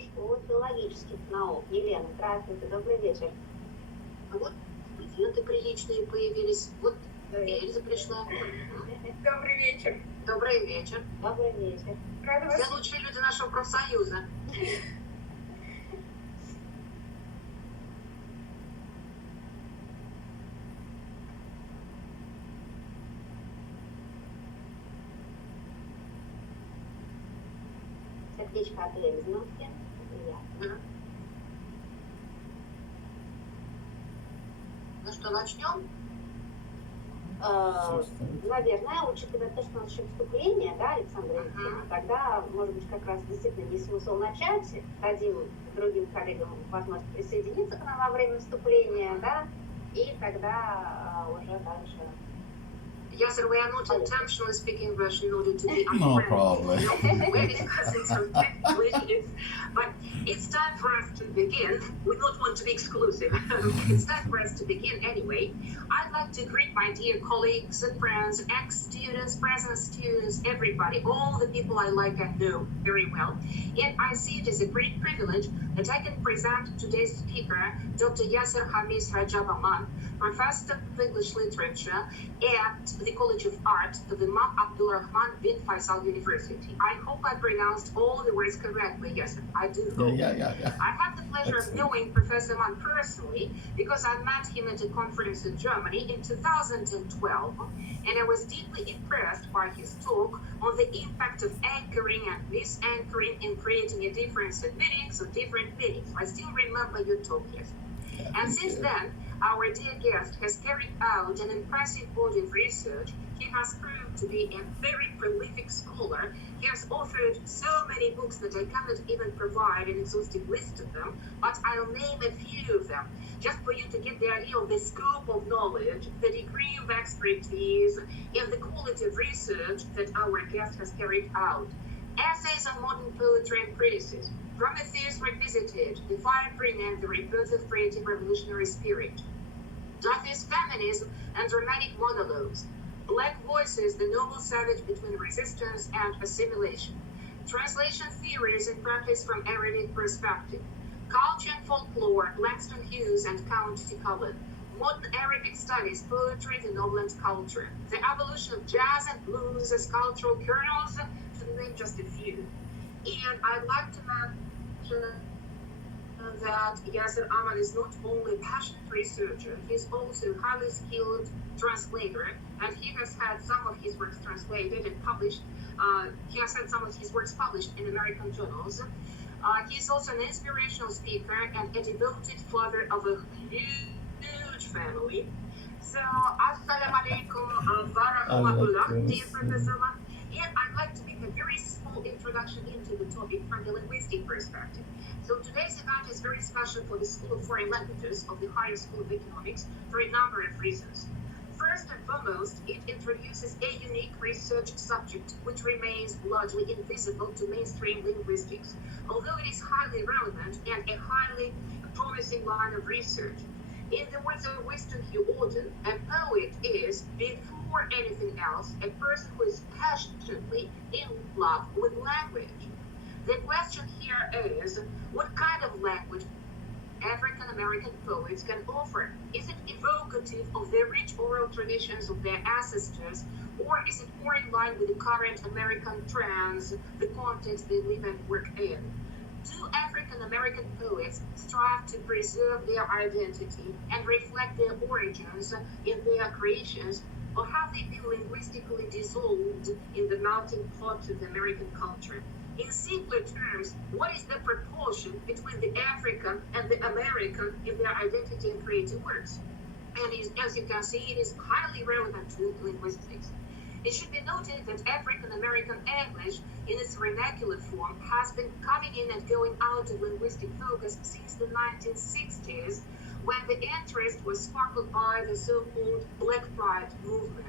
Высшей школы филологических наук. Елена, здравствуйте, добрый вечер. А вот студенты приличные появились. Вот Эльза пришла. Добрый вечер. Добрый вечер. Добрый вечер. Рада вас Все лучшие люди нашего профсоюза. Сердечко от Эльзы. Приятно. Ну что, начнем? Наверное, учитывая то, что у нас еще вступление, да, Александра Викторовна, тогда, может быть, как раз действительно есть смысл начать, дадим другим коллегам возможность присоединиться к нам во время вступления, да, и тогда уже дальше. Yes, sir, we are not intentionally speaking Russian in order to be No problem. We're discussing some technical issues, but it's time for us to begin. We don't want to be exclusive. It's time for us to begin anyway. I'd like to greet my dear colleagues and friends, ex-students, present students, everybody, all the people I like and know very well. And I see it as a great privilege that I can present today's speaker, Dr. Yasser Hamis Rajabaman, Professor of English Literature at the College of Art of the Imam Abdul Rahman bin Faisal University. I hope I pronounced all the words correctly, yes, I do hope. Yeah. I have the pleasure of knowing Professor Mann personally because I met him at a conference in Germany in 2012, and I was deeply impressed by his talk on the impact of anchoring and misanchoring in creating a difference in meanings or different meanings. I still remember your talk, yes. And since then, our dear guest has carried out an impressive body of research. He has proved to be a very prolific scholar. He has authored so many books that I cannot even provide an exhaustive list of them, but I'll name a few of them, just for you to get the idea of the scope of knowledge, the degree of expertise, and the quality of research that our guest has carried out. Essays on modern poetry and criticism, Prometheus Revisited, The Firebring and the Rebirth of Creative Revolutionary Spirit, Duffy's Feminism and Dramatic Monologues, Black Voices, The Noble Savage Between Resistance and Assimilation, Translation Theories and Practice from Arabic Perspective, Culture and Folklore, Langston Hughes and Count Cullen, Modern Arabic Studies, Poetry, the Novel and Culture, The Evolution of Jazz and Blues as Cultural Kernels, to name just a few. And I'd like to mention that Yasser Ahmad is not only a passionate researcher, he's also a highly skilled translator, and he has had some of his works translated and published. He has had some of his works published in American journals. He's also an inspirational speaker and a devoted father of a huge family. So, assalamu alaikum wa rahmatullah, dear Professor Mann. And I'd like to make a very small introduction into the topic from the linguistic perspective. So today's event is very special for the School of Foreign Languages of the Higher School of Economics for a number of reasons. First and foremost, it introduces a unique research subject which remains largely invisible to mainstream linguistics, although it is highly relevant and a highly promising line of research. In the words of Winston Hugh Auden, a poet is, before anything else, a person who is passionately in love with language. The question here is, what kind of language African American poets can offer? Is it evocative of the rich oral traditions of their ancestors, or is it more in line with the current American trends, the context they live and work in? Do African American poets strive to preserve their identity and reflect their origins in their creations, or have they been linguistically dissolved in the melting pot of the American culture? In simpler terms, what is the proportion between the African and the American in their identity and creative works? And as you can see, it is highly relevant to linguistics. It should be noted that African American English, in its vernacular form, has been coming in and going out of linguistic focus since the 1960s, when the interest was sparkled by the so-called Black Pride movement.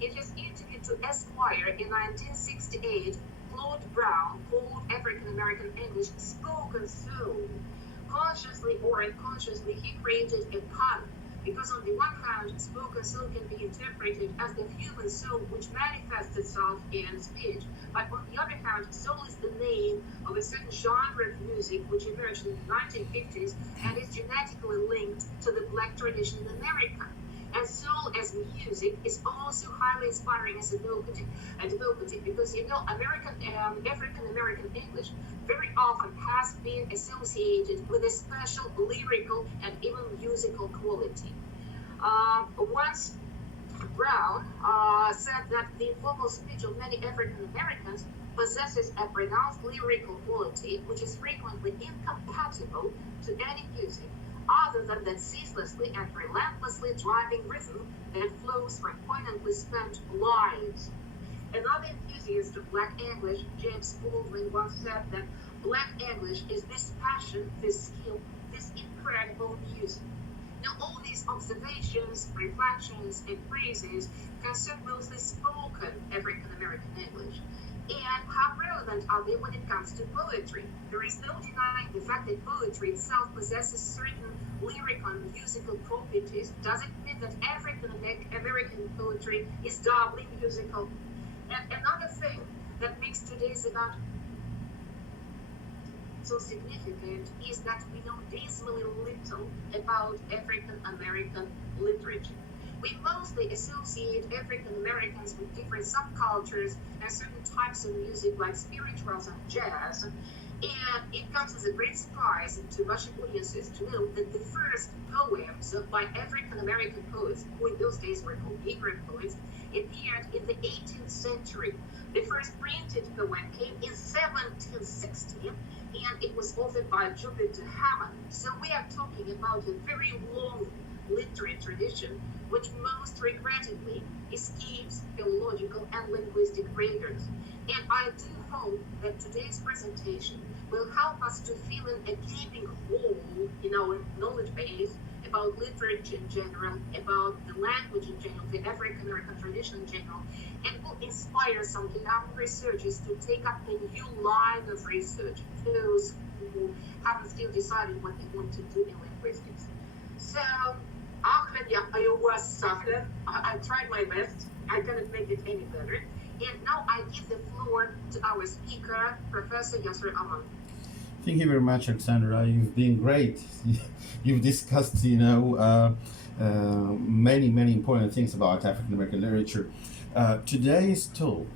In his interview to Esquire in 1968, Claude Brown called African American English spoken soul. Consciously or unconsciously, he created a pun Because on the one hand, spoken soul can be interpreted as the human soul which manifests itself in speech, but on the other hand, soul is the name of a certain genre of music which emerged in the 1950s and is genetically linked to the black tradition in America. And soul as music is also highly inspiring as a devotee because African American English very often has been associated with a special lyrical and even musical quality. Once Brown said that the informal speech of many African Americans possesses a pronounced lyrical quality which is frequently incompatible to any music other than that ceaselessly and relentlessly driving rhythm that flows from poignantly spent lives. Another enthusiast of Black English, James Baldwin, once said that Black English is this passion, this skill, this incredible music. Now, all these observations, reflections, and praises concern mostly spoken African American English. And how relevant are they when it comes to poetry? There is no denying the fact that poetry itself possesses certain lyrical and musical properties. Does it mean that African American poetry is doubly musical? And another thing that makes today's event so significant is that we know dismally little about African American literature. We mostly associate African Americans with different subcultures and certain types of music like spirituals and jazz. And it comes as a great surprise to Russian audiences to know that the first poems by African American poets, who in those days were called Negro poets, appeared in the 18th century. The first printed poem came in 1760, and it was authored by Jupiter Hammond. So we are talking about a very long literary tradition which most regrettably escapes philological and linguistic rigors. And I do hope that today's presentation will help us to fill in a gaping hole in our knowledge base about literature in general, about the language in general, the African American tradition in general, and will inspire some young researchers to take up a new line of research, those who haven't still decided what they want to do in linguistics. So, Ahmed, yeah, I was Sahler. I tried my best. I cannot make it any better. And now I give the floor to our speaker, Professor Yasser Aman. Thank you very much, Alexandra. You've been great. You've discussed, many important things about African American literature. Today's talk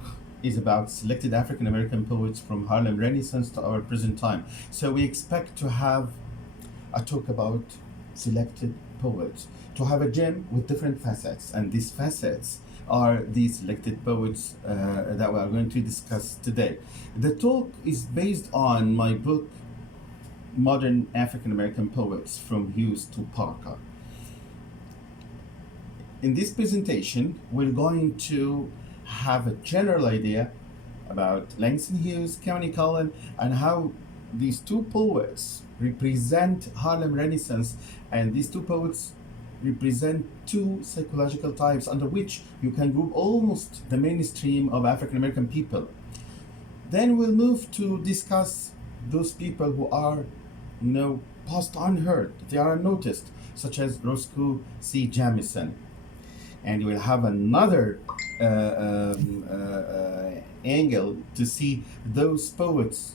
is about selected African American poets from Harlem Renaissance to our present time. So we expect to have a talk about selected poets, to have a gem with different facets, and these facets are the selected poets that we are going to discuss today. The talk is based on my book, Modern African American Poets from Hughes to Parker. In this presentation, we're going to have a general idea about Langston Hughes, Countee Cullen, and how these two poets represent Harlem Renaissance, and these two poets represent two psychological types under which you can group almost the mainstream of African American people. Then we'll move to discuss those people who are, passed unheard, they are unnoticed, such as Roscoe C. Jamison. And we'll have another angle to see those poets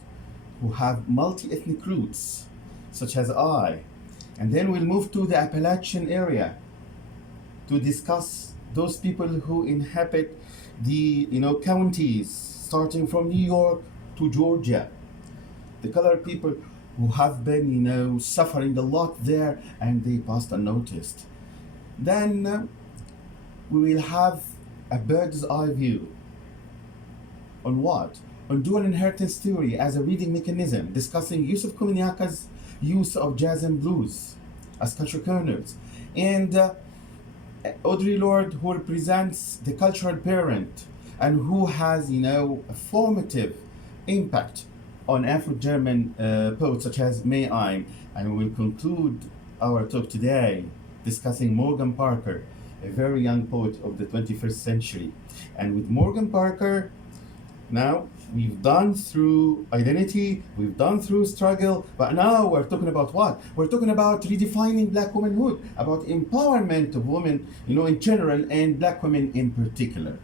who have multi-ethnic roots, such as I. And then we'll move to the Appalachian area to discuss those people who inhabit the counties starting from New York to Georgia, the colored people who have been suffering a lot there and they passed unnoticed. Then we will have a bird's eye view on what? On dual inheritance theory as a reading mechanism, discussing Yusuf Komunyaka's use of jazz and blues as culture kernels, and Audre Lorde, who represents the cultural parent and who has a formative impact on Afro-German poets such as May I. And we will conclude our talk today discussing Morgan Parker, a very young poet of the 21st century. And with Morgan Parker, now we've done through identity, we've done through struggle, but now we're talking about what? We're talking about redefining black womanhood, about empowerment of women, in general, and black women in particular.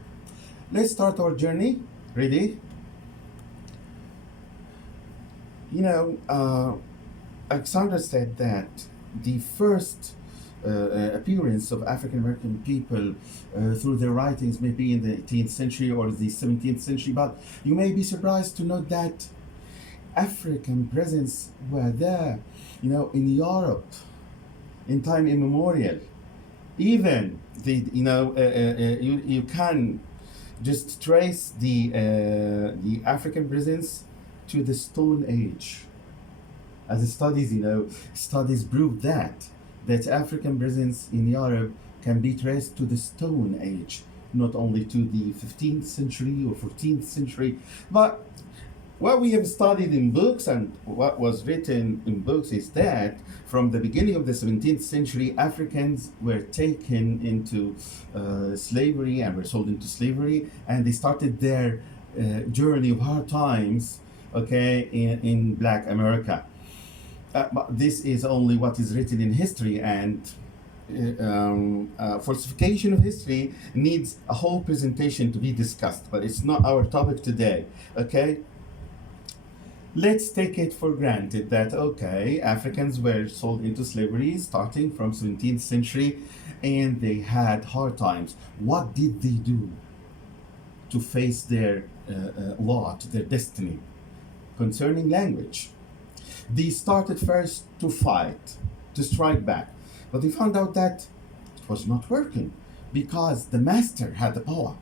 Let's start our journey. Ready? Alexandra said that the first appearance of African American people through their writings may be in the 18th century or the 17th century, but you may be surprised to note that African presence were there, in Europe, in time immemorial. Even you can just trace the African presence to the Stone Age. As studies prove that African presence in Europe can be traced to the Stone Age, not only to the 15th century or 14th century, but what we have studied in books and what was written in books is that from the beginning of the 17th century, Africans were taken into slavery and were sold into slavery, and they started their journey of hard times, in Black America. But this is only what is written in history, and falsification of history needs a whole presentation to be discussed, but it's not our topic today, Let's take it for granted that, Africans were sold into slavery starting from 17th century, and they had hard times. What did they do to face their lot, their destiny concerning language? They started first to fight, to strike back, but they found out that it was not working because the master had the power.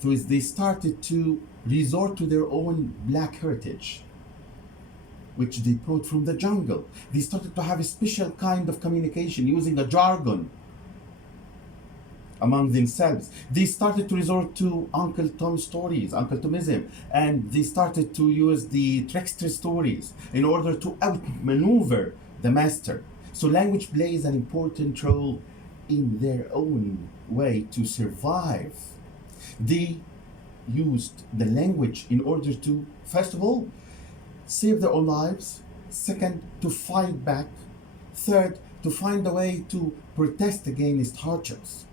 So they started to resort to their own black heritage, which they brought from the jungle. They started to have a special kind of communication using a jargon among themselves. They started to resort to Uncle Tom stories, Uncle Tomism, and they started to use the trickster stories in order to outmaneuver the master. So language plays an important role in their own way to survive. They used the language in order to, first of all, save their own lives, second, to fight back, third, to find a way to protest against hardships.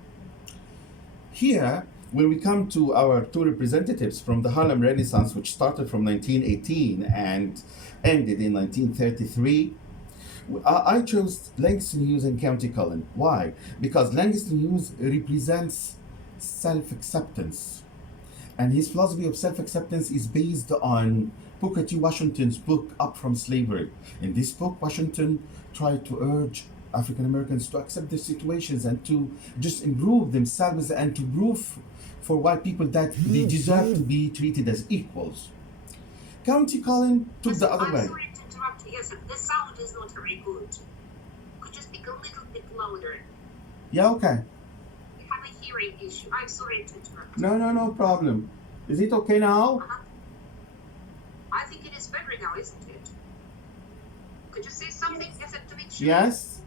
Here, when we come to our two representatives from the Harlem Renaissance, which started from 1918 and ended in 1933, I chose Langston Hughes and County Cullen. Why? Because Langston Hughes represents self-acceptance. And his philosophy of self-acceptance is based on Booker T. Washington's book, Up From Slavery. In this book, Washington tried to urge African Americans to accept their situations and to just improve themselves and to prove for white people that they deserve to be treated as equals. County Cullen took the other way. I'm sorry to interrupt you. Yes, the sound is not very good. Could you speak a little bit louder? Yeah, okay. We have a hearing issue. I'm sorry to interrupt. No problem. Is it okay now? I think it is better now, isn't it? Could you say something yes, to make sure? Yes.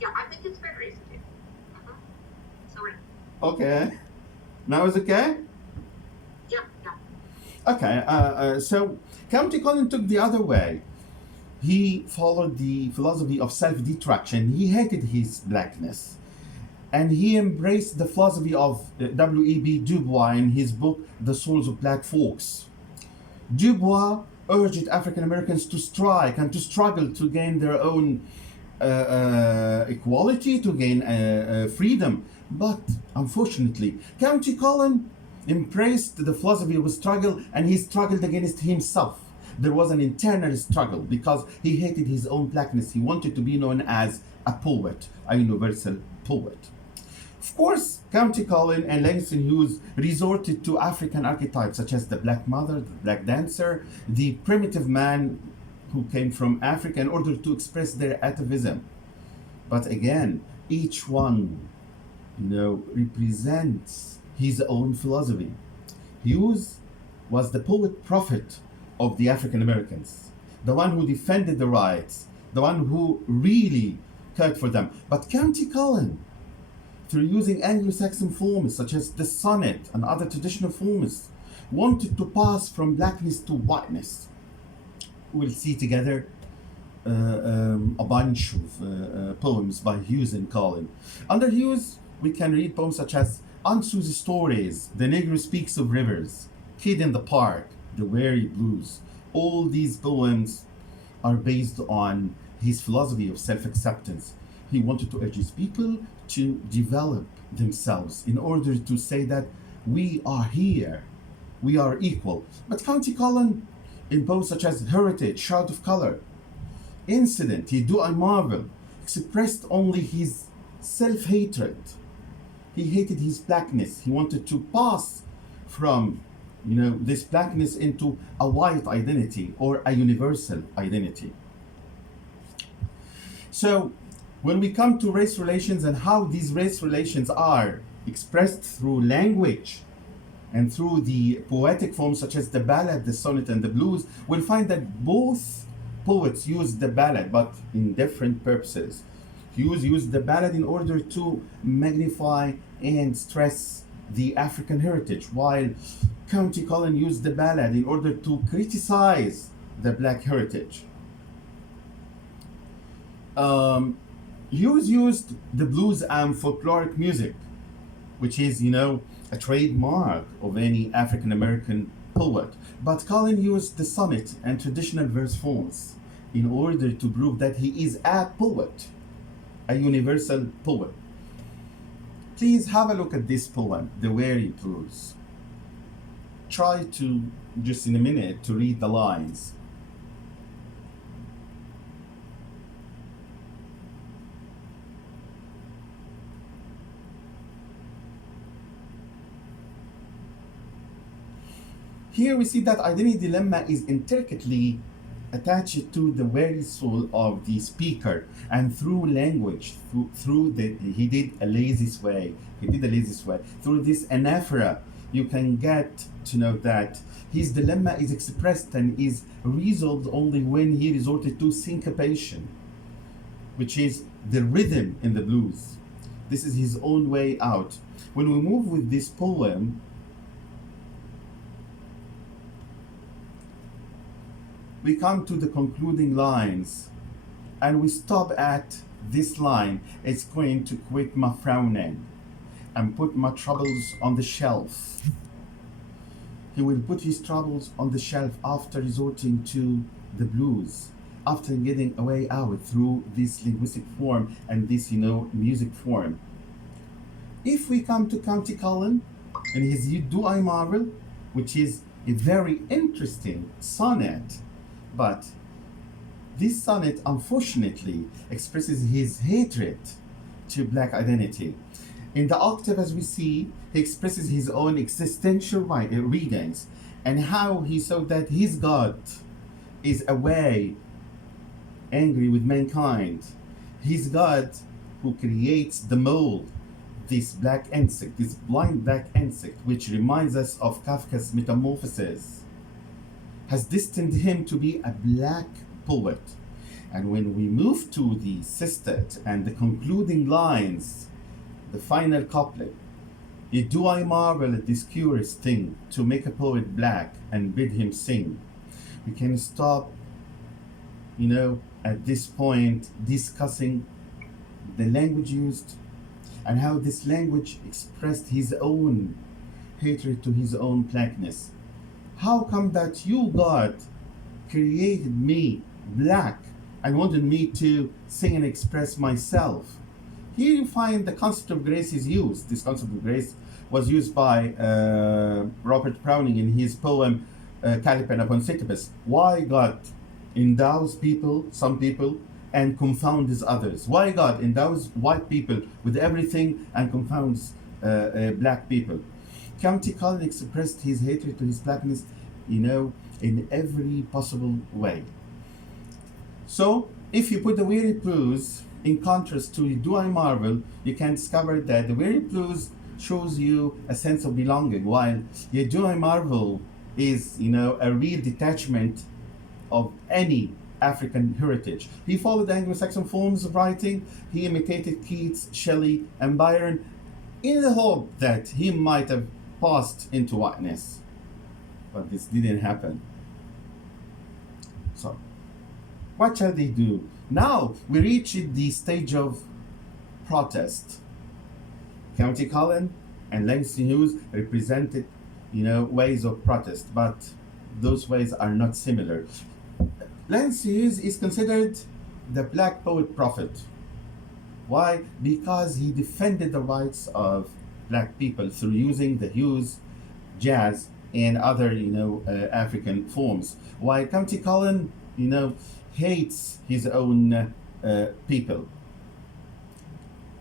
Yeah, I think it's better, isn't it? Sorry. Okay. Now is okay? Yeah. Okay, so County Cullen took the other way. He followed the philosophy of self-detraction. He hated his blackness. And he embraced the philosophy of W.E.B. Du Bois in his book, The Souls of Black Folks. Du Bois urged African Americans to strike and to struggle to gain their own equality, to gain freedom. But unfortunately, County Cullen embraced the philosophy of struggle, and he struggled against himself. There was an internal struggle because he hated his own blackness. He wanted to be known as a poet, a universal poet. Of course, County Cullen and Langston Hughes resorted to African archetypes such as the black mother, the black dancer, the primitive man who came from Africa in order to express their atavism. But again, each one, represents his own philosophy. Hughes was the poet prophet of the African Americans, the one who defended the rights, the one who really cared for them. But County Cullen, through using Anglo-Saxon forms such as the sonnet and other traditional forms, wanted to pass from blackness to whiteness. We'll see together a bunch of poems by Hughes and Collin. Under Hughes, we can read poems such as Aunt Susie's Stories, The Negro Speaks of Rivers, Kid in the Park, The Weary Blues. All these poems are based on his philosophy of self-acceptance. He wanted to urge his people to develop themselves in order to say that we are here, we are equal. But County Cullen, in poems such as Heritage, Shout of Color, Incident, He Do I Marvel, expressed only his self-hatred. He hated his blackness. He wanted to pass from, this blackness into a white identity or a universal identity. So when we come to race relations and how these race relations are expressed through language and through the poetic forms such as the ballad, the sonnet, and the blues, we'll find that both poets used the ballad, but in different purposes. Hughes used the ballad in order to magnify and stress the African heritage, while County Cullen used the ballad in order to criticize the black heritage. Hughes used the blues and folkloric music, which is, a trademark of any African American poet. But Cullen used the sonnet and traditional verse forms in order to prove that he is a poet, a universal poet. Please have a look at this poem, The Weary Blues. Try to, just in a minute, to read the lines. Here we see that identity dilemma is intricately attached to the very soul of the speaker, and through language, he did a lazy way. Through this anaphora, you can get to know that his dilemma is expressed and is resolved only when he resorted to syncopation, which is the rhythm in the blues. This is his own way out. When we move with this poem, we come to the concluding lines, and we stop at this line: it's going to quit my frowning and put my troubles on the shelf. He will put his troubles on the shelf after resorting to the blues, after getting a way out through this linguistic form and this, music form. If we come to County Cullen and his Do I Marvel, which is a very interesting sonnet, but this sonnet unfortunately expresses his hatred to black identity. In the octave, as we see, he expresses his own existential readings and how he saw that his God is away, angry with mankind. His God who creates the mole, this black insect, this blind black insect, which reminds us of Kafka's Metamorphosis, has destined him to be a black poet. And when we move to the sistet and the concluding lines, the final couplet, yet do I marvel at this curious thing, to make a poet black and bid him sing. We can stop, at this point discussing the language used and how this language expressed his own hatred to his own blackness. How come that you, God, created me black and wanted me to sing and express myself? Here you find the concept of grace is used. This concept of grace was used by Robert Browning in his poem Caliban upon Sisyphus. Why God endows some people, and confounds others? Why God endows white people with everything and confounds black people? County Cullen expressed his hatred to his blackness, in every possible way. So, if you put the Weary Blues in contrast to Do I Marvel, you can discover that the Weary Blues shows you a sense of belonging, while Do I Marvel is, a real detachment of any African heritage. He followed Anglo-Saxon forms of writing. He imitated Keats, Shelley, and Byron in the hope that he might have passed into whiteness. but this didn't happen. So, what shall they do? Now we reach the stage of protest. County Cullen and Langston Hughes represented, ways of protest, but those ways are not similar. Langston Hughes is considered the black poet prophet. Why? Because he defended the rights of black people through using the Hughes, jazz, and other, African forms. While County Cullen, hates his own people.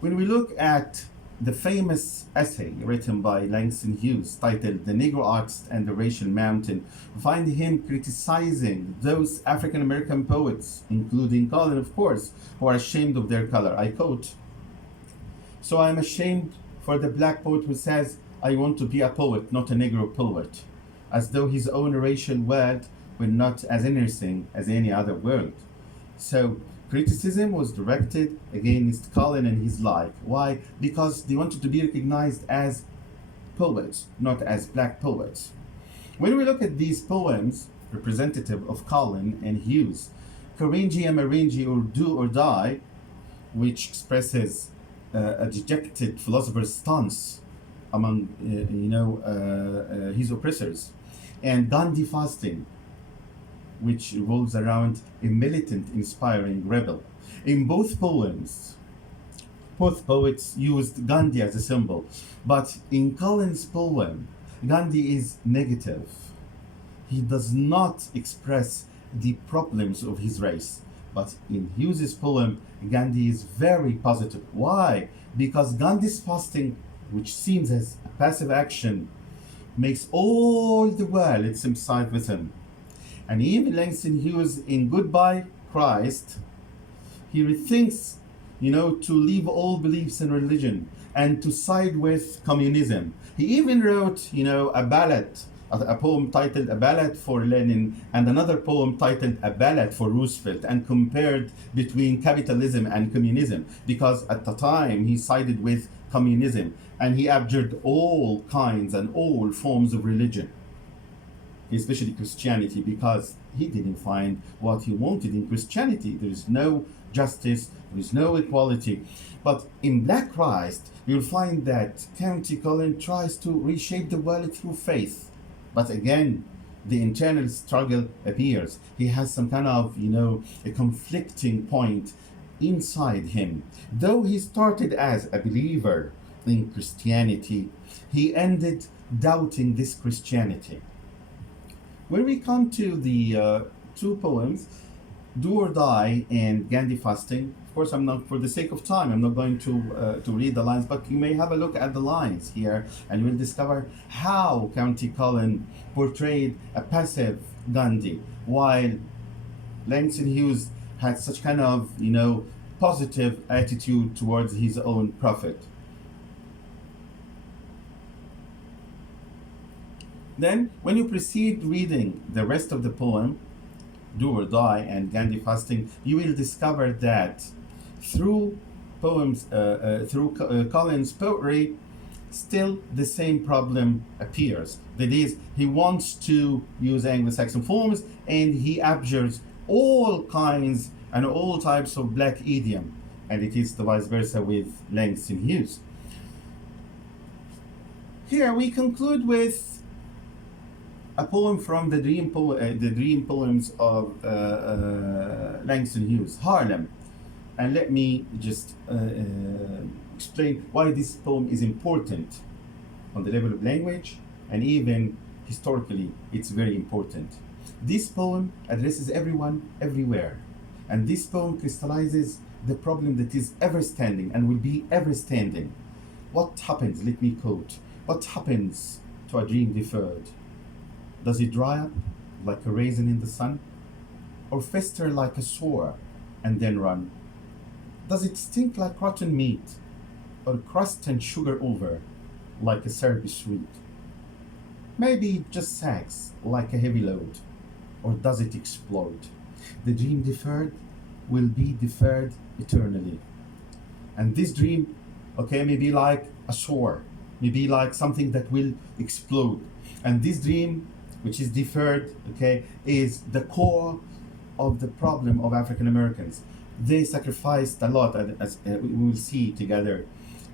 When we look at the famous essay written by Langston Hughes titled The Negro Artist and the Racial Mountain, we find him criticizing those African American poets, including Cullen, of course, who are ashamed of their color. I quote, "So I am ashamed for the black poet who says, 'I want to be a poet, not a Negro poet,' as though his own racial world were not as interesting as any other world." So criticism was directed against Cullen and his like. Why? Because they wanted to be recognized as poets, not as black poets. When we look at these poems, representative of Cullen and Hughes, Karinji Amarinji or Do or Die, which expresses a dejected philosopher's stance among his oppressors, and Gandhi Fasting, which revolves around a militant, inspiring rebel. In both poems, both poets used Gandhi as a symbol, but in Cullen's poem, Gandhi is negative. He does not express the problems of his race. But in Hughes's poem, Gandhi is very positive. Why? Because Gandhi's fasting, which seems as a passive action, makes all the world sympathize with him. And even Langston Hughes in Goodbye Christ, he rethinks, to leave all beliefs in religion and to side with communism. He even wrote, a ballad, a poem titled A Ballad for Lenin, and another poem titled A Ballad for Roosevelt, and compared between capitalism and communism, because at the time he sided with communism and he abjured all kinds and all forms of religion, especially Christianity, because he didn't find what he wanted in Christianity. There is no justice, there is no equality. But in Black Christ, you'll find that County Cullen tries to reshape the world through faith. But again, the internal struggle appears. He has some kind of, a conflicting point inside him. Though he started as a believer in Christianity, he ended doubting this Christianity. When we come to the two poems, Do or Die and Gandhi Fasting, of course, I'm not, for the sake of time, I'm not going to read the lines, but you may have a look at the lines here and you will discover how County Cullen portrayed a passive Gandhi, while Langston Hughes had such kind of, positive attitude towards his own prophet. Then, when you proceed reading the rest of the poem, Do or Die and Gandhi Fasting, you will discover that through Cullen's poetry, still the same problem appears. That is, he wants to use Anglo-Saxon forms and he abjures all kinds and all types of black idiom, and it is the vice versa with Langston Hughes. Here we conclude with a poem from the dream poems of Langston Hughes, Harlem. And let me just explain why this poem is important on the level of language, and even historically it's very important. This poem addresses everyone, everywhere. And this poem crystallizes the problem that is ever standing and will be ever standing. What happens, let me quote, what happens to a dream deferred? Does it dry up like a raisin in the sun? Or fester like a sore and then run? Does it stink like rotten meat? Or crust and sugar over like a syrupy sweet? Maybe it just sags like a heavy load. Or does it explode? The dream deferred will be deferred eternally. And this dream, may be like a sore, maybe like something that will explode. And this dream which is deferred, okay, is the core of the problem of African Americans. They sacrificed a lot, as we will see together,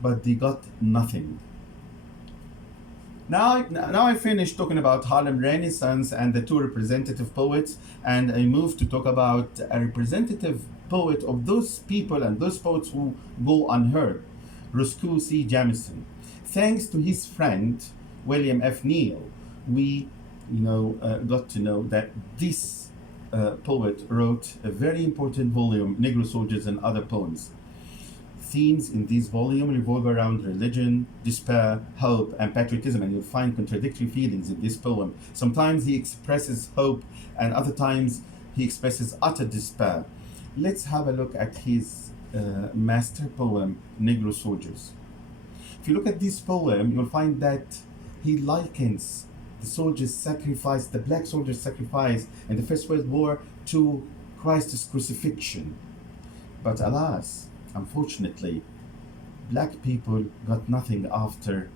but they got nothing. Now I finished talking about Harlem Renaissance and the two representative poets, and I move to talk about a representative poet of those people and those poets who go unheard, Roscoe C. Jamison. Thanks to his friend William F. Neal, we got to know that this poet wrote a very important volume, Negro Soldiers and Other Poems. Themes in this volume revolve around religion, despair, hope, and patriotism, and you'll find contradictory feelings in this poem. Sometimes he expresses hope, and other times he expresses utter despair. Let's have a look at his master poem, Negro Soldiers. If you look at this poem, you'll find that he likens the soldiers' sacrifice, the black soldiers' sacrifice in the First World War, to Christ's crucifixion. But alas, unfortunately, black people got nothing after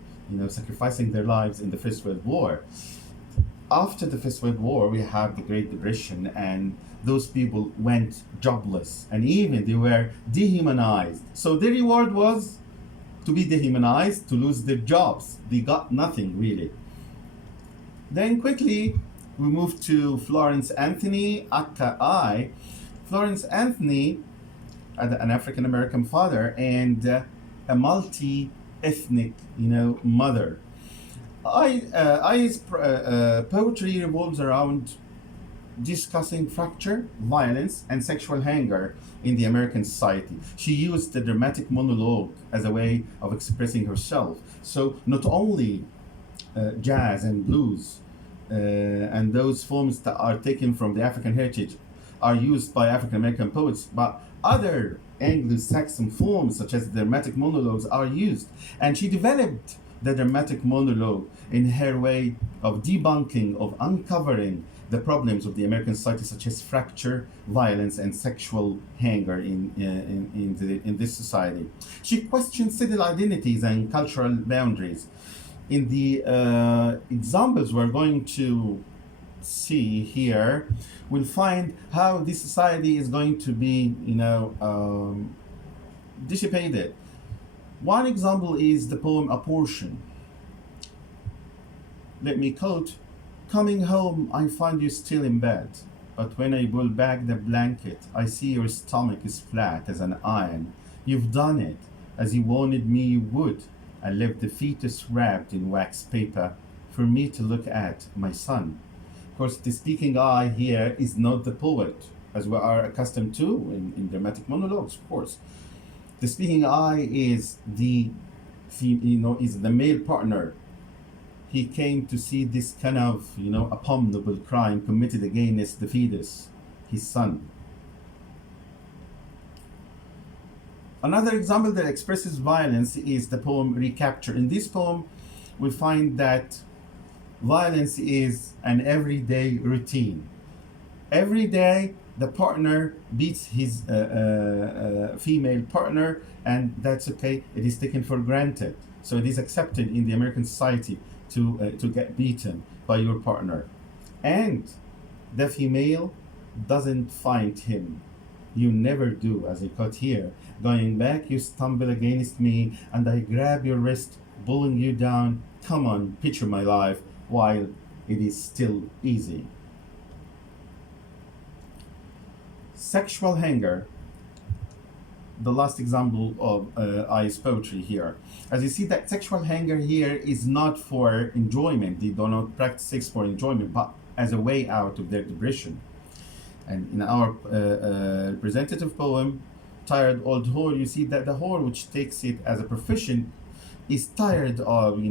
sacrificing their lives in the First World War. After the First World War, we have the Great Depression, and those people went jobless, and even they were dehumanized. So their reward was to be dehumanized, to lose their jobs. They got nothing really. Then quickly we move to Florence Anthony, aka I. Florence Anthony, an African American father and a multi-ethnic, mother. I's poetry revolves around discussing fracture, violence, and sexual hunger in the American society. She used the dramatic monologue as a way of expressing herself. So not only jazz and blues and those forms that are taken from the African heritage are used by African American poets, but other Anglo-Saxon forms such as dramatic monologues are used. And she developed the dramatic monologue in her way of debunking, of uncovering the problems of the American society, such as fracture, violence, and sexual hunger in this society. She questioned civil identities and cultural boundaries. In the examples we're going to see here, we'll find how this society is going to be, dissipated. One example is the poem A Portion. Let me quote, "Coming home, I find you still in bed, but when I pull back the blanket, I see your stomach is flat as an iron. You've done it, as you wanted me you would, and left the fetus wrapped in wax paper for me to look at, my son." Of course, the speaking I here is not the poet, as we are accustomed to in dramatic monologues, of course. The speaking I is the male partner. He came to see this kind of abominable crime committed against the fetus, his son. Another example that expresses violence is the poem Recapture. In this poem, we find that violence is an everyday routine. Every day, the partner beats his female partner, and that's okay. It is taken for granted. So it is accepted in the American society to get beaten by your partner. And the female doesn't find him. You never do, as I got here. Going back, you stumble against me, and I grab your wrist, pulling you down. Come on, picture my life while it is still easy. Sexual hunger, the last example of I's poetry here. As you see, that sexual hunger here is not for enjoyment. They do not practice sex for enjoyment, but as a way out of their depression. And in our representative poem, Tired Old Whore, you see that the whore, which takes it as a profession, is tired of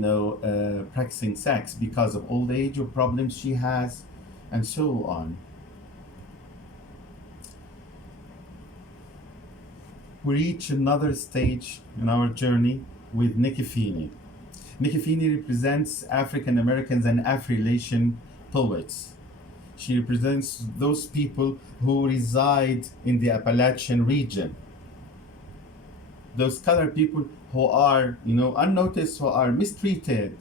practicing sex because of old age or problems she has, and so on. We reach another stage in our journey with Nikki Feeney. Nikki Feeney represents African Americans and Afro-Asian poets. She represents those people who reside in the Appalachian region. Those colored people who are, unnoticed, who are mistreated.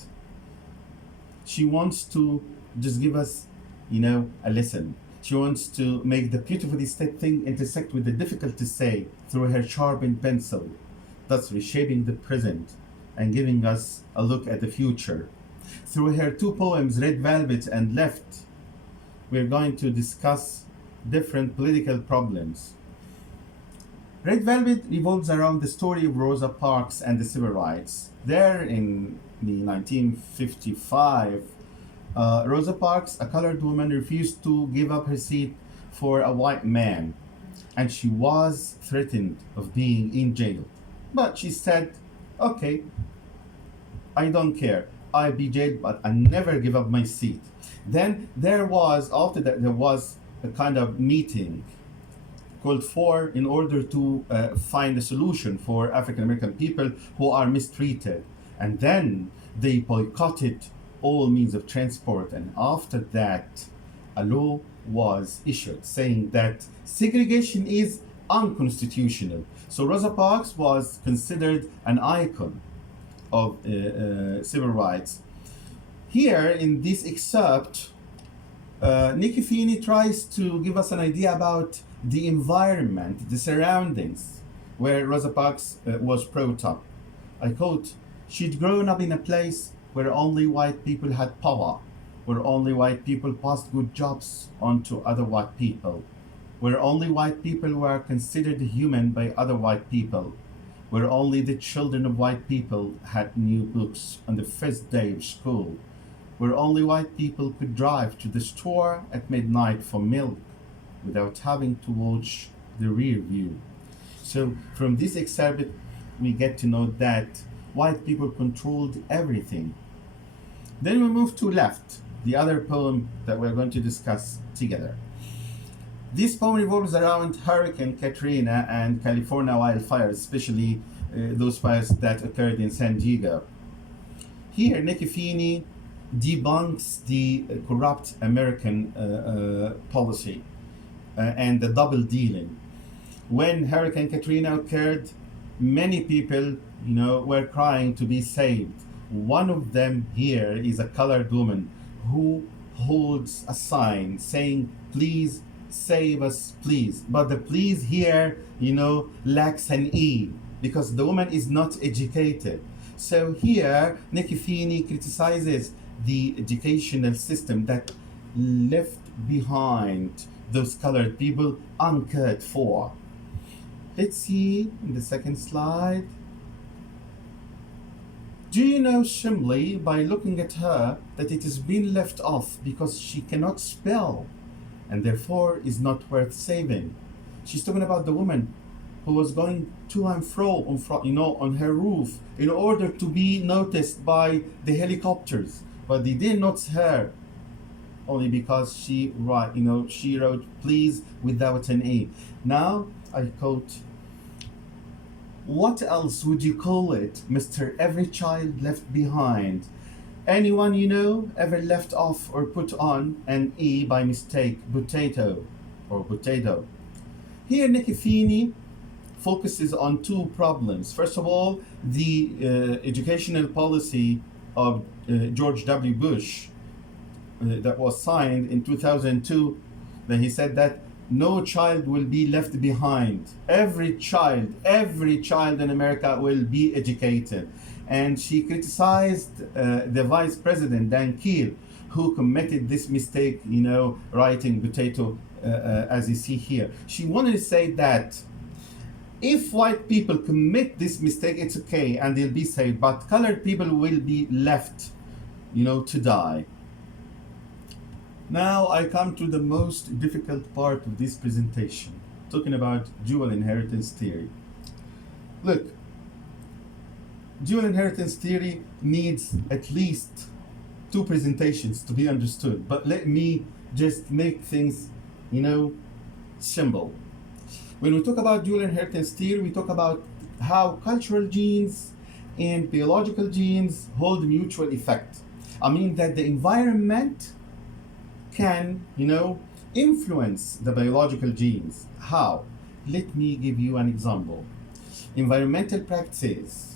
She wants to just give us, a lesson. She wants to make the beautifully said thing intersect with the difficult to say through her sharpened pencil, thus reshaping the present and giving us a look at the future. Through her two poems, Red Velvet and Left, we're going to discuss different political problems. Red Velvet revolves around the story of Rosa Parks and the civil rights. There in the 1955, Rosa Parks, a colored woman, refused to give up her seat for a white man, and she was threatened of being in jail. But she said, okay, I don't care. I'll be jailed, but I never give up my seat. Then after that, there was a kind of meeting called for in order to find a solution for African American people who are mistreated. And then they boycotted all means of transport. And after that, a law was issued saying that segregation is unconstitutional. So Rosa Parks was considered an icon of civil rights. Here in this excerpt, Nikki Feeney tries to give us an idea about the environment, the surroundings where Rosa Parks was brought up. I quote, she'd grown up in a place where only white people had power, where only white people passed good jobs on to other white people, where only white people were considered human by other white people, where only the children of white people had new books on the first day of school, where only white people could drive to the store at midnight for milk without having to watch the rear view. So from this excerpt, we get to know that white people controlled everything. Then we move to Left, the other poem that we're going to discuss together. This poem revolves around Hurricane Katrina and California wildfires, especially those fires that occurred in San Diego. Here, Nikki Feeney debunks the corrupt American policy and the double dealing. When Hurricane Katrina occurred, many people, were crying to be saved. One of them here is a colored woman who holds a sign saying, please save us, please. But the please here, lacks an E because the woman is not educated. So here, Nikki Feeney criticizes the educational system that left behind those colored people uncared for. Let's see in the second slide. Do you know simply by looking at her that it has been left off because she cannot spell and therefore is not worth saving? She's talking about the woman who was going to and fro on her roof in order to be noticed by the helicopters, but they didn't notice her only because she wrote please without an E. Now I quote, what else would you call it, Mr. Every Child Left Behind? Anyone you know ever left off or put on an E by mistake, potato or potato? Here Nikki Feeney focuses on two problems. First of all, the educational policy of George W. Bush that was signed in 2002, that he said that no child will be left behind. Every child in America will be educated. And she criticized the Vice President, Dan Keel, who committed this mistake, writing potato as you see here. She wanted to say that if white people commit this mistake, it's okay and they'll be saved, but colored people will be left, to die. Now I come to the most difficult part of this presentation, talking about dual inheritance theory. Look, dual inheritance theory needs at least two presentations to be understood, but let me just make things, simple. When we talk about dual inheritance theory, we talk about how cultural genes and biological genes hold mutual effect. I mean that the environment can, influence the biological genes. How? Let me give you an example. Environmental practices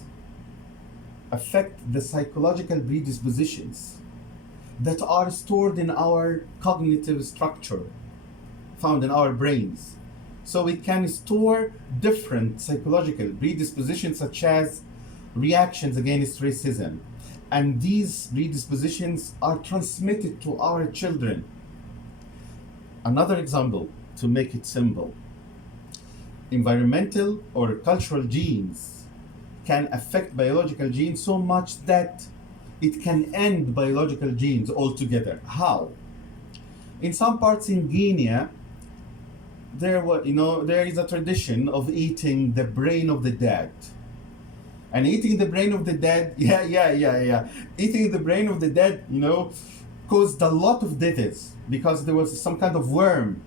affect the psychological predispositions that are stored in our cognitive structure, found in our brains. So it can store different psychological predispositions such as reactions against racism. And these predispositions are transmitted to our children. Another example to make it simple: environmental or cultural genes can affect biological genes so much that it can end biological genes altogether. How? In some parts in Guinea, there is a tradition of eating the brain of the dead. And eating the brain of the dead, eating the brain of the dead, caused a lot of deaths because there was some kind of worm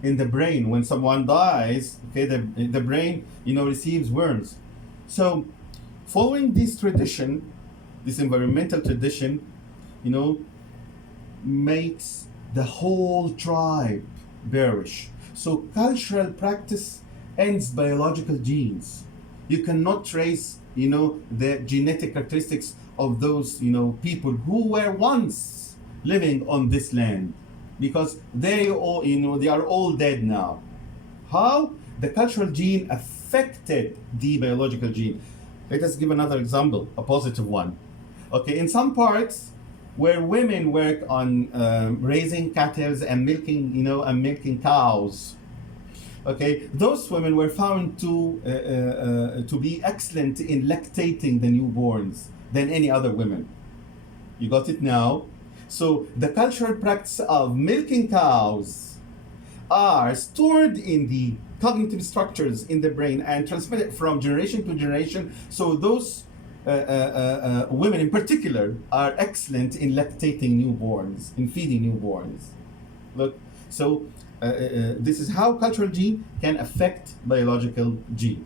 in the brain. When someone dies, okay, the brain, receives worms. So, following this tradition, this environmental tradition, makes the whole tribe perish. So, cultural practice ends biological genes. You cannot trace, the genetic characteristics of those, people who were once living on this land, because they all, they are all dead now. How? The cultural gene affected the biological gene. Let us give another example, a positive one. Okay, in some parts where women work on raising cattle and milking cows, okay, those women were found to be excellent in lactating the newborns than any other women. You got it now? So the cultural practice of milking cows are stored in the cognitive structures in the brain and transmitted from generation to generation. So those women in particular are excellent in lactating newborns, in feeding newborns. Look, so this is how cultural gene can affect biological gene.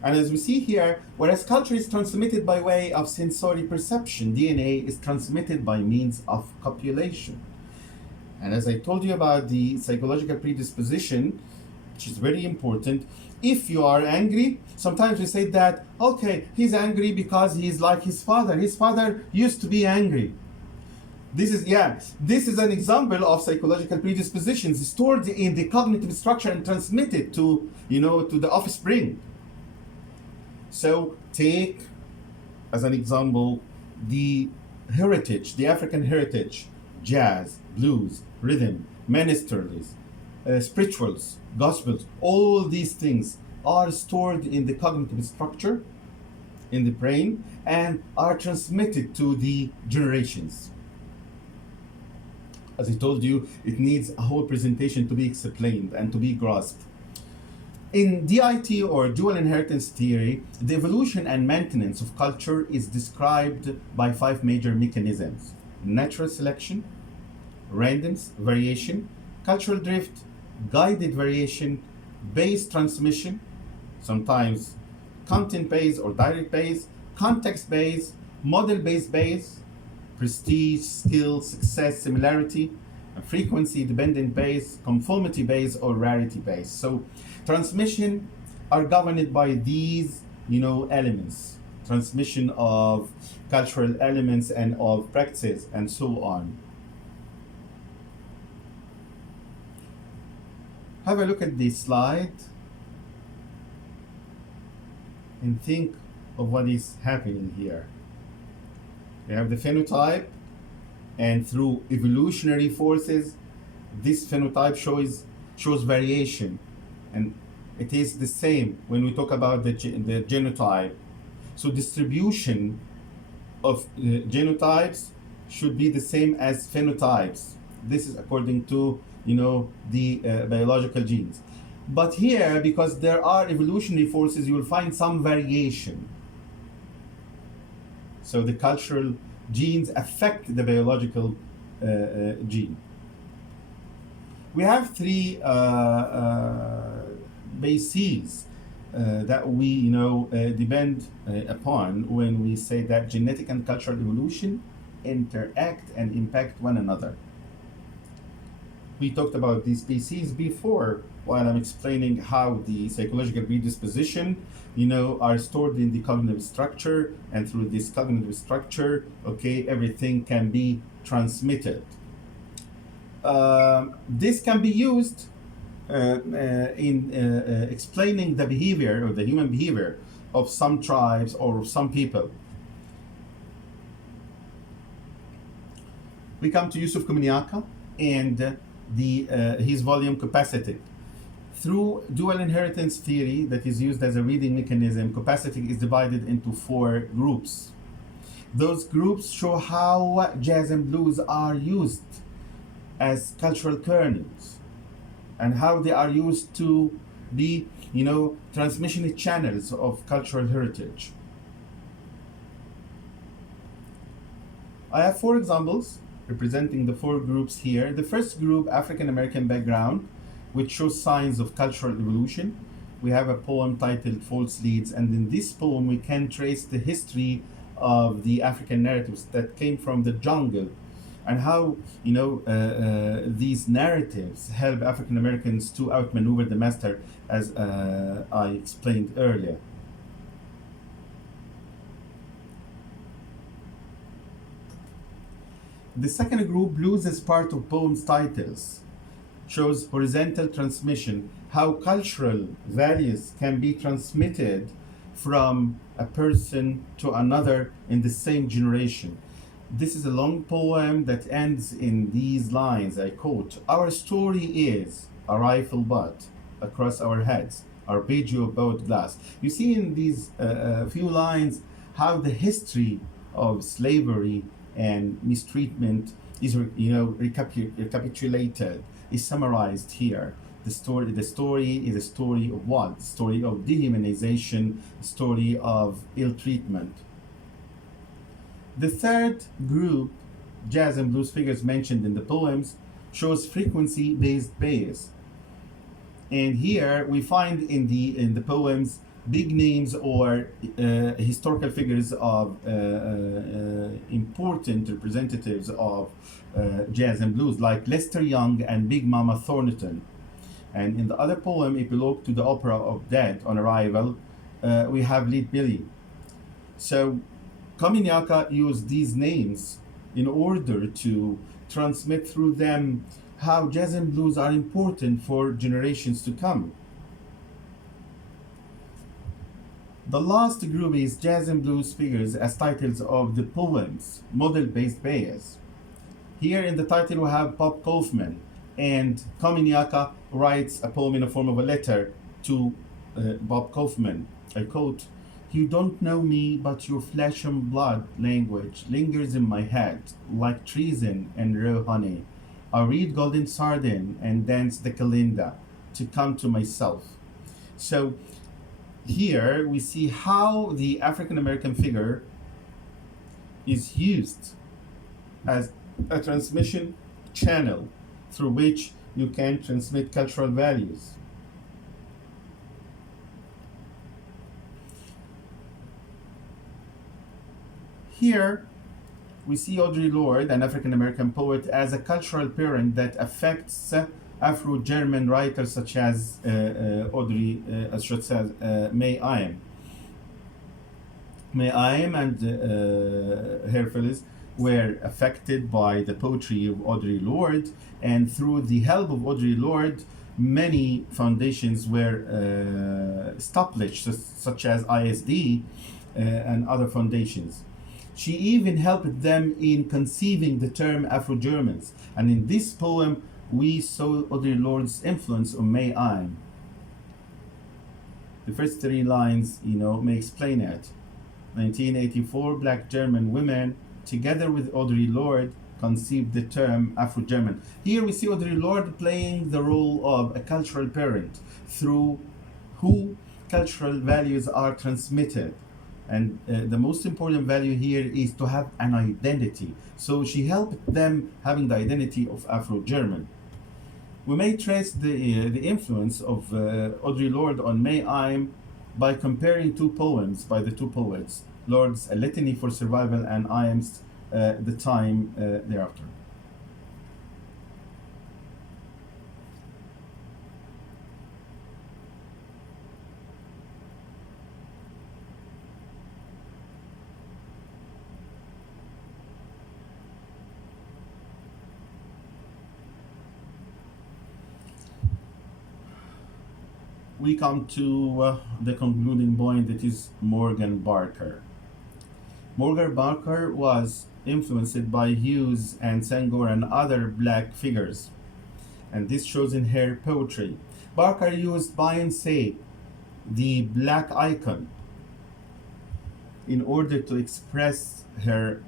And as we see here, whereas culture is transmitted by way of sensory perception, DNA is transmitted by means of copulation. And as I told you about the psychological predisposition, which is very important, if you are angry, sometimes we say that, okay, he's angry because he's like his father. His father used to be angry. This is an example of psychological predispositions stored in the cognitive structure and transmitted to the offspring. So take as an example the heritage, the African heritage: jazz, blues, rhythm, minstrels, spirituals, gospels. All these things are stored in the cognitive structure in the brain and are transmitted to the generations. As I told you, it needs a whole presentation to be explained and to be grasped. In DIT, or dual inheritance theory, the evolution and maintenance of culture is described by 5 major mechanisms: natural selection, random variation, cultural drift, guided variation, base transmission, sometimes content-based or direct-based, context-based, model-based base, prestige, skill, success, similarity, frequency-dependent base, conformity base, or rarity base. So transmission are governed by these, elements: transmission of cultural elements and of practices, and so on. Have a look at this slide and think of what is happening here. We have the phenotype, and through evolutionary forces, this phenotype shows variation, and it is the same when we talk about the genotype. So distribution of genotypes should be the same as phenotypes. This is according to the biological genes. But here, because there are evolutionary forces, you will find some variation. So the cultural genes affect the biological gene. We have 3 bases that we depend upon when we say that genetic and cultural evolution interact and impact one another. We talked about these species before while I'm explaining how the psychological predisposition, you know, are stored in the cognitive structure, and through this cognitive structure, okay, everything can be transmitted. This can be used in explaining the behavior or the human behavior of some tribes or some people. We come to Yusuf Komunyakaa and his volume Capacity. Through dual inheritance theory that is used as a reading mechanism, capacity is divided into 4 groups. Those groups show how jazz and blues are used as cultural kernels and how they are used to be, you know, transmission channels of cultural heritage. I have 4 examples representing the 4 groups here. The first group, African American background, which shows signs of cultural evolution. We have a poem titled False Leads, and in this poem we can trace the history of the African narratives that came from the jungle, and how, you know, these narratives help African Americans to outmaneuver the master, as I explained earlier. The second group, blues as part of poems titles, shows horizontal transmission, how cultural values can be transmitted from a person to another in the same generation. This is a long poem that ends in these lines. I quote, "Our story is a rifle butt across our heads, arpeggio bowed glass." You see in these few lines how the history of slavery and mistreatment is, you know, recapitulated, is summarized here. The story is a story of what? The story of dehumanization, a story of ill treatment. The third group, jazz and blues figures mentioned in the poems, shows frequency-based bias. And here we find in the poems big names or historical figures of important representatives of jazz and blues, like Lester Young and Big Mama Thornton. And in the other poem, Epilogue to the Opera of Death on Arrival, we have Lead Billy. So Komunyakaa used these names in order to transmit through them how jazz and blues are important for generations to come. The last group is jazz and blues figures as titles of the poems, model-based bias. Here in the title we have Bob Kaufman, and Komunyakaa writes a poem in the form of a letter to Bob Kaufman. I quote, "You don't know me, but your flesh and blood language lingers in my head like treason and raw honey. I read Golden Sardine and dance the Kalinda to come to myself." So here we see how the African American figure is used as a transmission channel through which you can transmit cultural values. Here we see Audre Lorde, an African American poet, as a cultural parent that affects Afro-German writers such as May I Am and her fellows were affected by the poetry of Audre Lorde, and through the help of Audre Lorde, many foundations were established, such as ISD and other foundations. She even helped them in conceiving the term Afro-Germans, and in this poem we saw Audre Lorde's influence on May I. The first 3 lines, may explain it. 1984, Black German women, together with Audre Lorde, conceived the term Afro-German. Here we see Audre Lorde playing the role of a cultural parent through who cultural values are transmitted. And the most important value here is to have an identity. So she helped them having the identity of Afro-German. We may trace the influence of Audre Lorde on May I by comparing 2 poems by the 2 poets, Lorde's A Litany for Survival and Iam's The Time Thereafter. we come to the concluding point, that is Morgan Barker. Morgan Barker was influenced by Hughes and Senghor and other black figures, and this shows in her poetry. Barker used Beyoncé, the black icon, in order to express her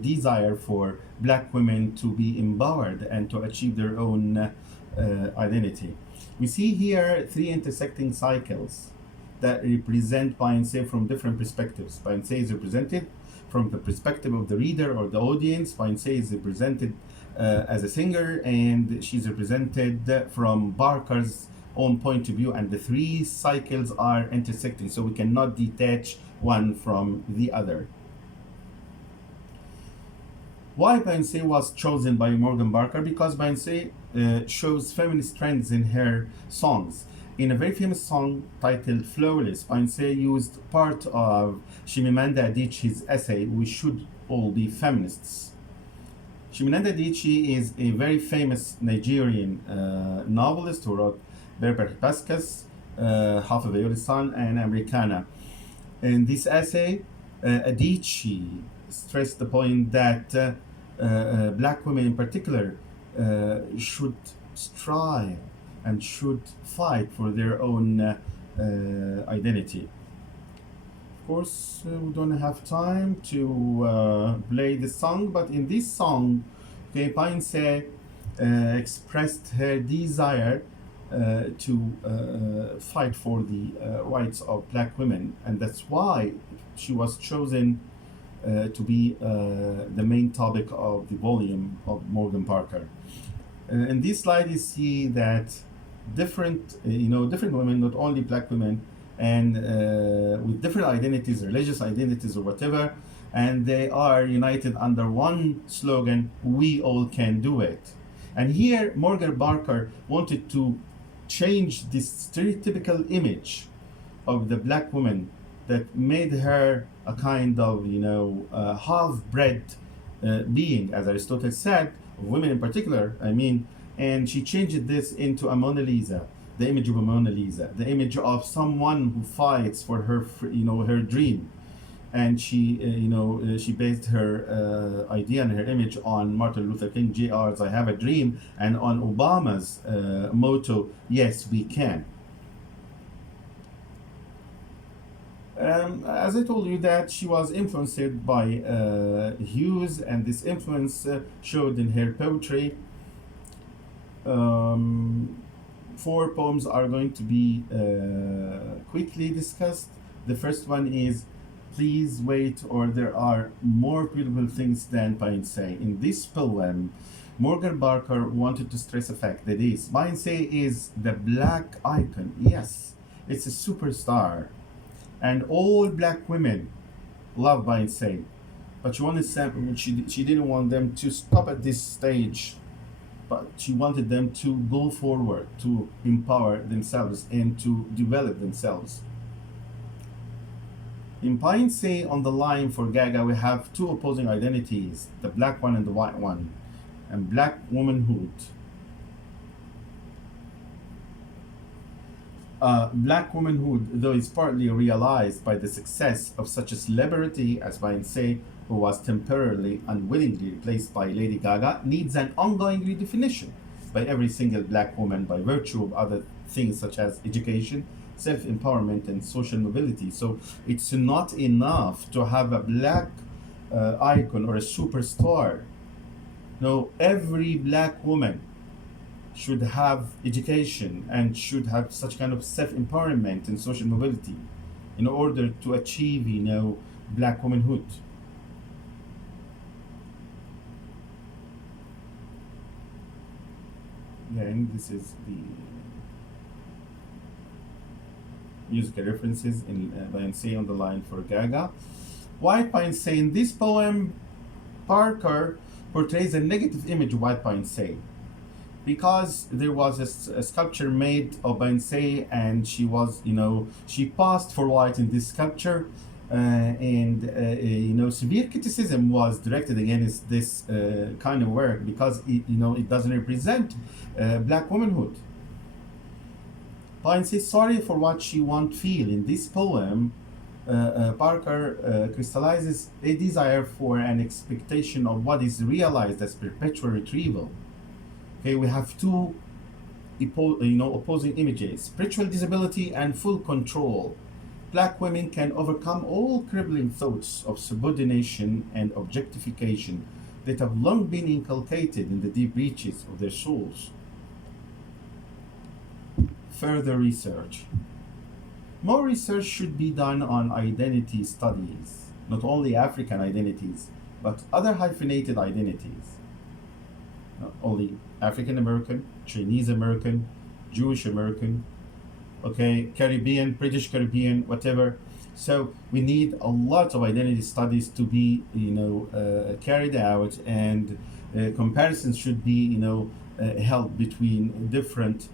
desire for black women to be empowered and to achieve their own identity. We see here three intersecting cycles that represent Beyoncé from different perspectives. Beyoncé is represented from the perspective of the reader or the audience. Beyoncé is represented as a singer, and she's represented from Barker's own point of view, and the three cycles are intersecting, so we cannot detach one from the other. Why Beyoncé was chosen by Morgan Barker? Because Beyoncé shows feminist trends in her songs. In a very famous song titled Flawless, Beyoncé used part of Chimamanda Adichie's essay, "We Should All Be Feminists." Chimamanda Adichie is a very famous Nigerian novelist who wrote Berber Hibiscus, Half of a Sun, and Americana. In this essay, Adichie stressed the point that black women in particular should strive and should fight for their own identity. Of course, we don't have time to play the song, but in this song, Beyoncé expressed her desire to fight for the rights of black women, and that's why she was chosen to be the main topic of the volume of Morgan Barker. In this slide, you see that different women, not only black women, and with different identities, religious identities or whatever, and they are united under one slogan: "We all can do it." And here, Morgan Barker wanted to change this stereotypical image of the black woman that made her a kind of half-bred being, as Aristotle said, of women in particular, and she changed this into a Mona Lisa, the image of a Mona Lisa, the image of someone who fights for her her dream. And she based her idea and her image on Martin Luther King Jr.'s "I Have a Dream" and on Obama's motto, "Yes, we can." As I told you, that she was influenced by Hughes, and this influence showed in her poetry. 4 poems are going to be quickly discussed. The first one is "Please Wait, or There Are More Beautiful Things Than Beyoncé." In this poem, Morgan Barker wanted to stress the fact that Beyoncé is the black icon. Yes, it's a superstar, and all black women love Beyoncé, but she didn't want them to stop at this stage, but she wanted them to go forward, to empower themselves and to develop themselves. In Beyoncé, on the line for Gaga, we have 2 opposing identities, the black one and the white one, and black womanhood. Black womanhood, though is partly realized by the success of such a celebrity as Beyoncé, who was temporarily unwillingly replaced by Lady Gaga, needs an ongoing redefinition by every single black woman by virtue of other things such as education, self-empowerment, and social mobility. So it's not enough to have a black icon or a superstar. No, every black woman should have education and should have such kind of self-empowerment and social mobility in order to achieve, black womanhood. Then this is the musical references in Beyoncé on the line for Gaga. White Beyoncé. In this poem, Barker portrays a negative image of white Beyoncé, because there was a sculpture made of Beyoncé, and she was, she passed for white in this sculpture, and severe criticism was directed against this kind of work, because it doesn't represent black womanhood. Pine says sorry for what she won't feel. In this poem, Parker crystallizes a desire for an expectation of what is realized as perpetual retrieval. Okay, we have two opposing images: spiritual disability and full control. Black women can overcome all crippling thoughts of subordination and objectification that have long been inculcated in the deep reaches of their souls. Further research. More research should be done on identity studies, not only African identities, but other hyphenated identities. Not only African American, Chinese American, Jewish American, okay, Caribbean, British Caribbean, whatever. So we need a lot of identity studies to be, carried out, and comparisons should be, held between different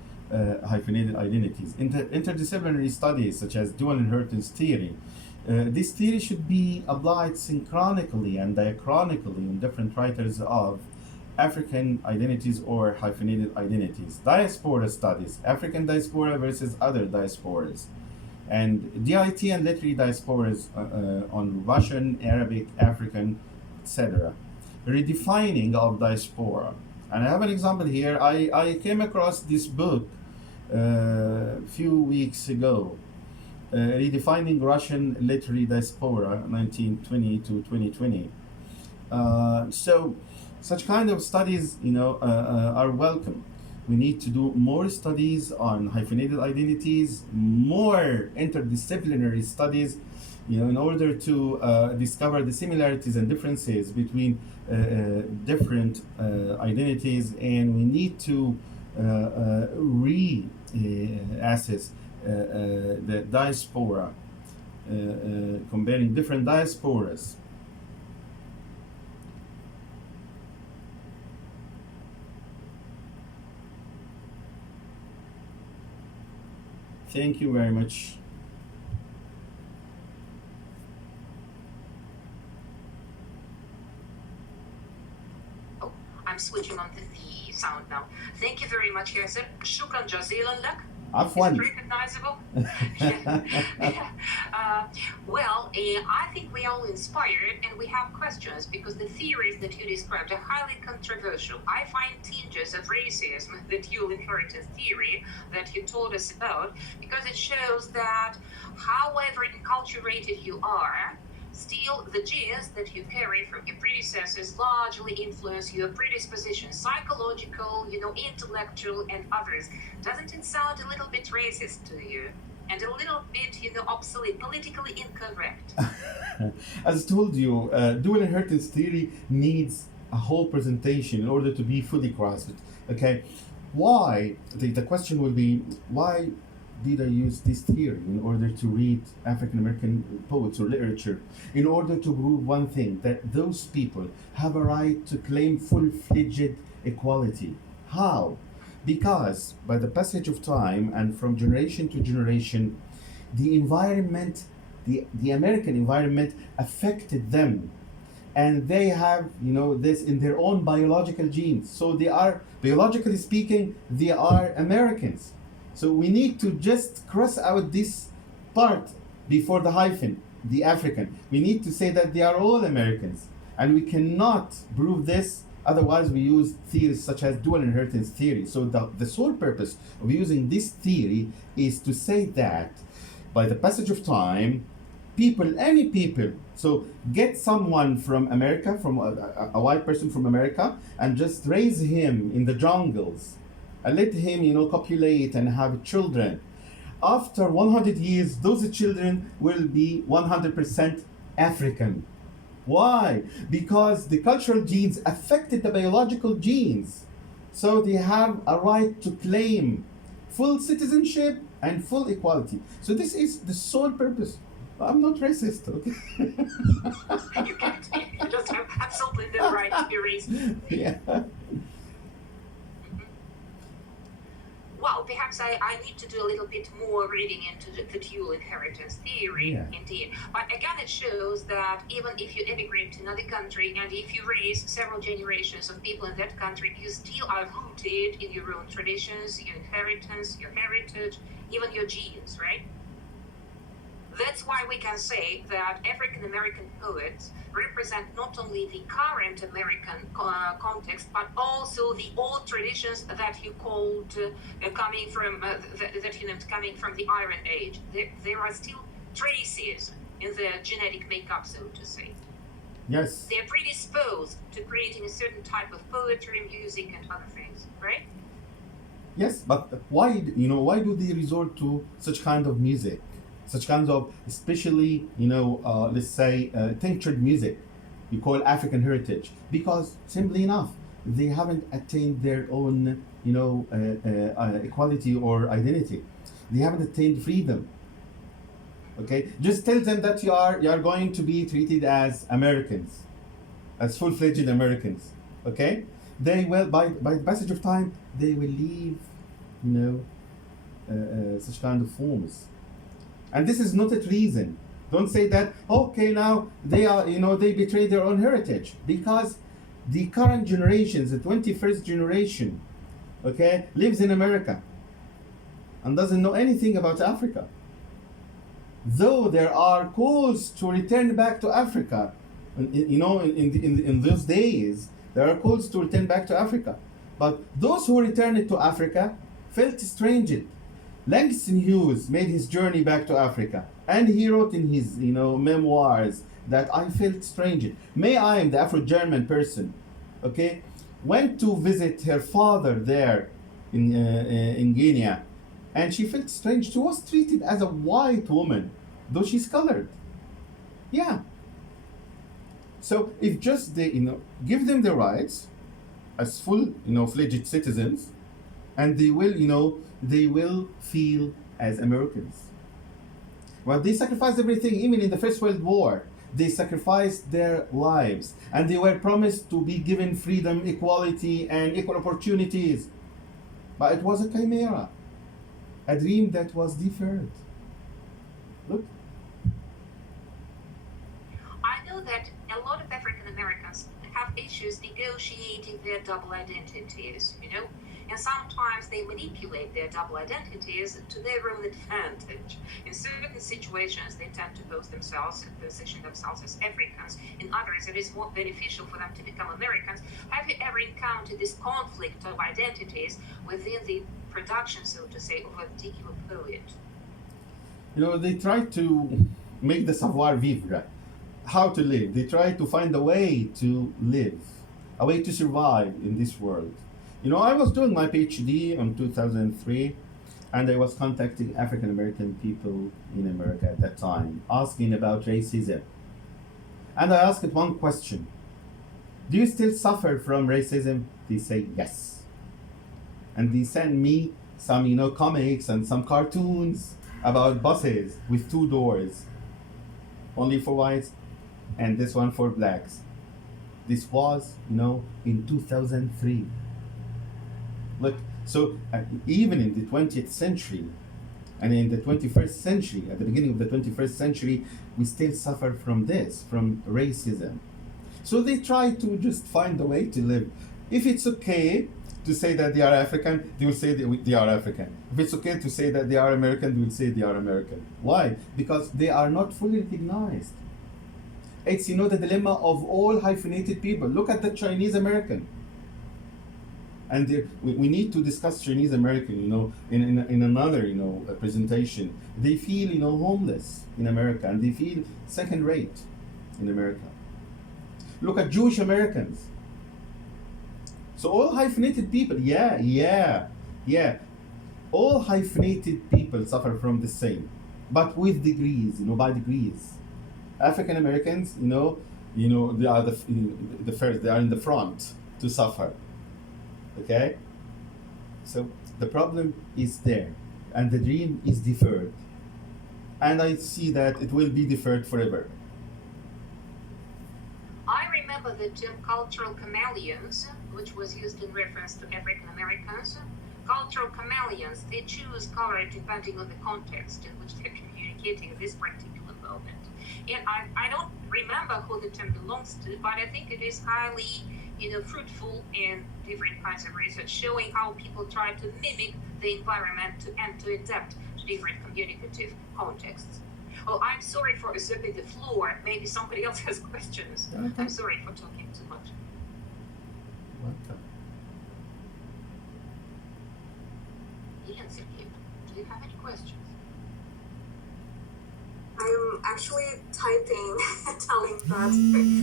hyphenated identities. Interdisciplinary studies such as dual inheritance theory. This theory should be applied synchronically and diachronically in different writers of African identities or hyphenated identities. Diaspora studies, African diaspora versus other diasporas, and DIT and literary diasporas on Russian, Arabic, African, etc. Redefining of diaspora. And I have an example here. I came across this book a few weeks ago, Redefining Russian Literary Diaspora, 1920 to 2020. So such kind of studies, are welcome. We need to do more studies on hyphenated identities, more interdisciplinary studies, in order to discover the similarities and differences between different identities, and we need to assess the diaspora, comparing different diasporas. Thank you very much. Oh, I'm switching on to the sound now. Thank you very much, Yasser. Shukran jazilan lak. Is عفوا. it recognizable? I think we are all inspired and we have questions because the theories that you described are highly controversial. I find tinges of racism, the dual inheritance theory that you told us about, because it shows that however enculturated you are, still the genes that you carry from your predecessors largely influence your predisposition, psychological, intellectual and others. Doesn't it sound a little bit racist to you? And a little bit, obsolete, politically incorrect? As told you, dual inheritance theory needs a whole presentation in order to be fully grasped. Okay, why? The question will be, why did I use this theory in order to read African American poets or literature? In order to prove one thing, that those people have a right to claim full-fledged equality. How? Because by the passage of time and from generation to generation, the environment, the American environment affected them. And they have, this in their own biological genes. So they are, biologically speaking, they are Americans. So we need to just cross out this part before the hyphen, the African. We need to say that they are all Americans. And we cannot prove this, otherwise we use theories such as dual inheritance theory. So the sole purpose of using this theory is to say that by the passage of time, any people, so get someone from America, from a white person from America, and just raise him in the jungles and let him, copulate and have children. After 100 years, those children will be 100% African. Why? Because the cultural genes affected the biological genes. So they have a right to claim full citizenship and full equality. So this is the sole purpose. I'm not racist, okay? You can't. You just have absolutely the right to be racist. Yeah. Well, perhaps I need to do a little bit more reading into the dual inheritance theory, indeed. But again, it shows that even if you emigrate to another country and if you raise several generations of people in that country, you still are rooted in your own traditions, your inheritance, your heritage, even your genes, right? That's why we can say that African American poets represent not only the current American context, but also the old traditions that you called coming from that you named coming from the Iron Age. There are still traces in the genetic makeup, so to say. Yes. They're predisposed to creating a certain type of poetry, music, and other things, right? Yes, but why do they resort to such kind of music, such kinds of, especially let's say tinctured music, you call African heritage? Because simply enough, they haven't attained their own equality or identity. They haven't attained freedom. Okay, just tell them that you are going to be treated as Americans, as full-fledged Americans. Okay, they will by the passage of time they will leave, such kind of forms, and this is not a treason. Don't say that. Okay, now they are they betray their own heritage, because the current generations, the 21st generation, okay, lives in America and doesn't know anything about Africa. Though there are calls to return back to Africa, in those days, there are calls to return back to Africa. But those who returned to Africa felt estranged. Langston Hughes made his journey back to Africa, and he wrote in his memoirs that I felt estranged. May I am the Afro-German person, okay, went to visit her father there in Guinea, and she felt strange. She was treated as a white woman, though she's colored. Yeah. So if just they, give them the rights as full, fledged citizens, and they will feel as Americans. Well, they sacrificed everything, even in the First World War. They sacrificed their lives, and they were promised to be given freedom, equality, and equal opportunities. But it was a chimera. A dream that was deferred. Look. I know that a lot of African Americans have issues negotiating their double identities, and sometimes they manipulate their double identities to their own advantage. In certain situations, they tend to position themselves as Africans. In others, it is more beneficial for them to become Americans. Have you ever encountered this conflict of identities within the production, so to say, of a particular poet? They try to make the savoir vivre, how to live. They try to find a way to live, a way to survive in this world. I was doing my PhD in 2003, and I was contacting African American people in America at that time, asking about racism. And I asked one question: do you still suffer from racism? They say yes. And they send me some, comics and some cartoons about buses with 2 doors, only for whites, and this one for blacks. This was, in 2003. Look, so even in the 20th century and in the 21st century, at the beginning of the 21st century, we still suffer from this, from racism. So they try to just find a way to live. If it's okay to say that they are African, they will say they are African. If it's okay to say that they are American, they will say they are American. Why? Because they are not fully recognized. It's, the dilemma of all hyphenated people. Look at the Chinese American. And we need to discuss Chinese American, in another, presentation. They feel, homeless in America, and they feel second rate in America. Look at Jewish Americans. So all hyphenated people, yeah. All hyphenated people suffer from the same, but with degrees, by degrees. African Americans, they are the first. They are in the front to suffer. Okay, so the problem is there, and the dream is deferred, and I see that it will be deferred forever. I remember the term cultural chameleons, which was used in reference to African Americans. Cultural chameleons, they choose color depending on the context in which they're communicating at this particular moment. And I don't remember who the term belongs to, but I think it is highly fruitful in different kinds of research, showing how people try to mimic the environment and to adapt to different communicative contexts. Well, I'm sorry for usurping the floor. Maybe somebody else has questions. Okay. I'm sorry for talking too much. Welcome. Ian, do you have any questions? I'm actually typing, telling that